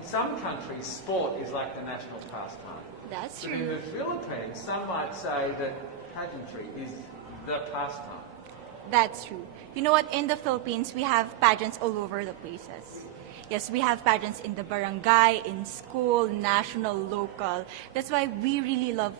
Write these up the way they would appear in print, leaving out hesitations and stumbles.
in some countries, sport is like the national pastime. That's But in true. the Philippines, some might say that pageantry is the pastime. That's true. You know what? In the Philippines, we have pageants all over the places. Yes, we have pageants in the barangay, in school, national, local. That's why we really love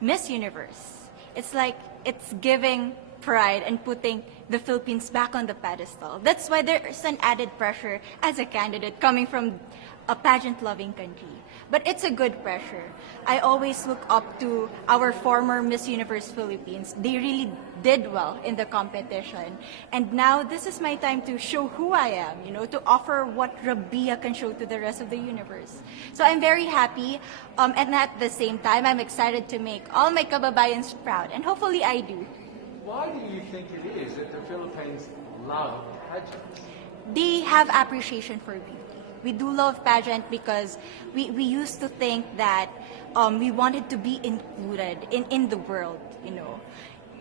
Miss Universe. It's like it's giving pride and putting the Philippines back on the pedestal. That's why there's an added pressure as a candidate coming from a pageant-loving country. But it's a good pressure. I always look up to our former Miss Universe Philippines. They really did well in the competition. And now this is my time to show who I am, to offer what Rabiya can show to the rest of the universe. So I'm very happy, and at the same time, I'm excited to make all my kababayans proud, and hopefully I do. Why do you think it is that the Philippines love pageants? They have appreciation for beauty. We do love pageant because we used to think that we wanted to be included in the world,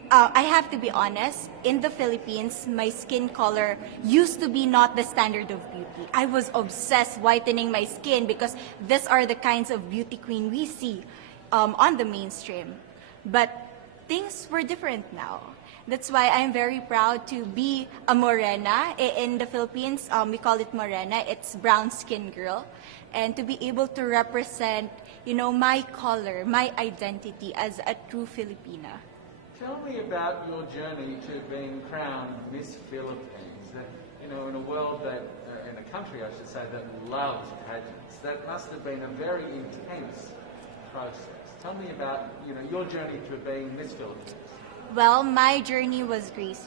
I have to be honest, in the Philippines, my skin color used to be not the standard of beauty. I was obsessed whitening my skin because these are the kinds of beauty queen we see on the mainstream. But things were different now. That's why I'm very proud to be a morena. In the Philippines, we call it morena. It's brown skin girl. And to be able to represent, my color, my identity as a true Filipina. Tell me about your journey to being crowned Miss Philippines. In a world that, in a country I should say, that loves pageants. That must have been a very intense process. Tell me about, your journey to being Miss Philippines. Well, my journey was crazy.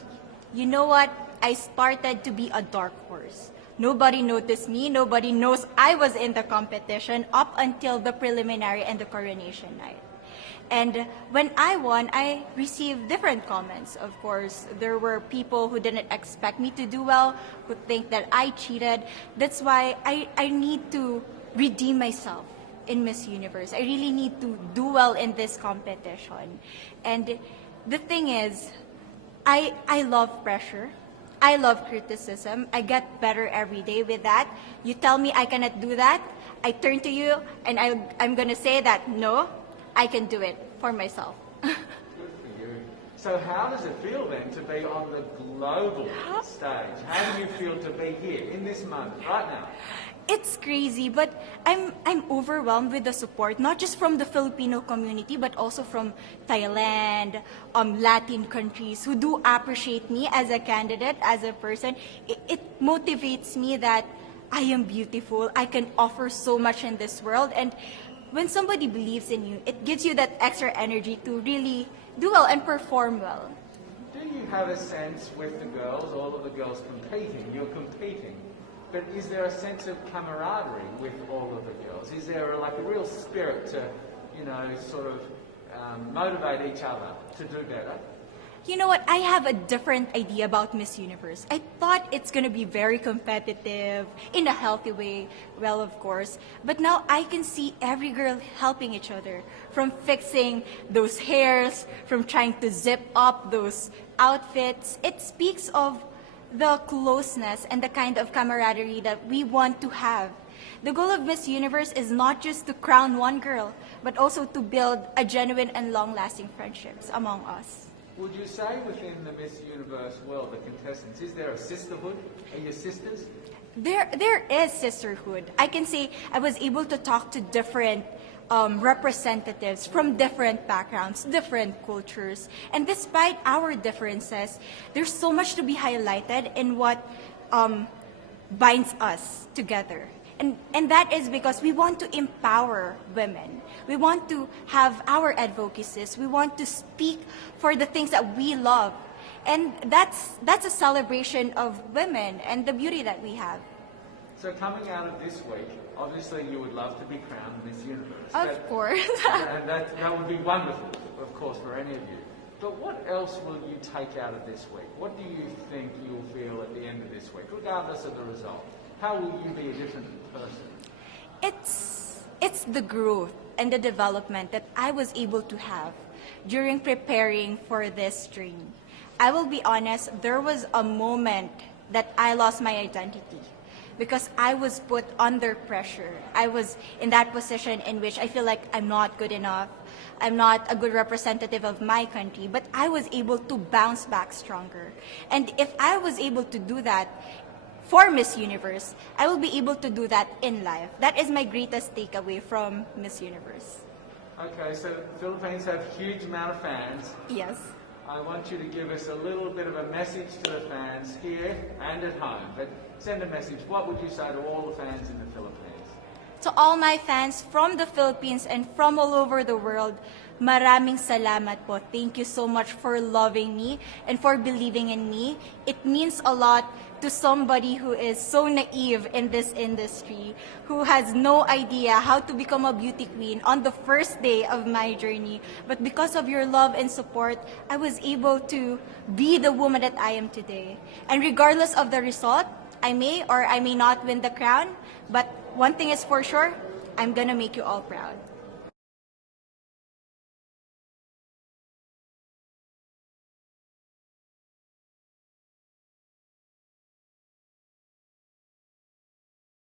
You know what? I started to be a dark horse. Nobody noticed me. Nobody knows I was in the competition up until the preliminary and the coronation night. And when I won, I received different comments. Of course, there were people who didn't expect me to do well, who think that I cheated. That's why I need to redeem myself in Miss Universe. I really need to do well in this competition. And the thing is, I love pressure. I love criticism. I get better every day with that. You tell me I cannot do that, I turn to you and I'm going to say that, no, I can do it for myself. Good for you. So how does it feel then to be on the global stage? How do you feel to be here in this moment, right now? It's crazy, but I'm overwhelmed with the support, not just from the Filipino community, but also from Thailand, Latin countries who do appreciate me as a candidate, as a person. It motivates me that I am beautiful, I can offer so much in this world, and when somebody believes in you, it gives you that extra energy to really do well and perform well. Do you have a sense with the girls, all of the girls competing, you're competing, but is there a sense of camaraderie with all of the girls? Is there a real spirit to, sort of motivate each other to do better? You know what? I have a different idea about Miss Universe. I thought it's going to be very competitive, in a healthy way, well, of course. But now I can see every girl helping each other, from fixing those hairs, from trying to zip up those outfits. It speaks of the closeness and the kind of camaraderie that we want to have. The goal of Miss Universe is not just to crown one girl, but also to build a genuine and long-lasting friendships among us. Would you say within the Miss Universe world, the contestants, is there a sisterhood? Are you sisters? There is sisterhood. I can say I was able to talk to different representatives from different backgrounds, different cultures. And despite our differences, there's so much to be highlighted in what binds us together. And that is because we want to empower women. We want to have our advocacies. We want to speak for the things that we love. And that's a celebration of women and the beauty that we have. So coming out of this week, obviously you would love to be crowned Miss Universe. Of course. And that would be wonderful, of course, for any of you. But what else will you take out of this week? What do you think you'll feel at the end of this week, regardless of the result? How will you be a different person? It's the growth and the development that I was able to have during preparing for this dream. I will be honest, there was a moment that I lost my identity. because I was put under pressure. I was in that position in which I feel like I'm not good enough. I'm not a good representative of my country, but I was able to bounce back stronger. And if I was able to do that for Miss Universe, I will be able to do that in life. That is my greatest takeaway from Miss Universe. Okay, so the Philippines have a huge amount of fans. Yes. I want you to give us a little bit of a message to the fans here and at home. But send a message. What would you say to all the fans in the Philippines? To all my fans from the Philippines and from all over the world, maraming salamat po. Thank you so much for loving me and for believing in me. It means a lot to somebody who is so naive in this industry, who has no idea how to become a beauty queen on the first day of my journey. But because of your love and support, I was able to be the woman that I am today. And regardless of the result, I may or I may not win the crown, but one thing is for sure, I'm gonna make you all proud.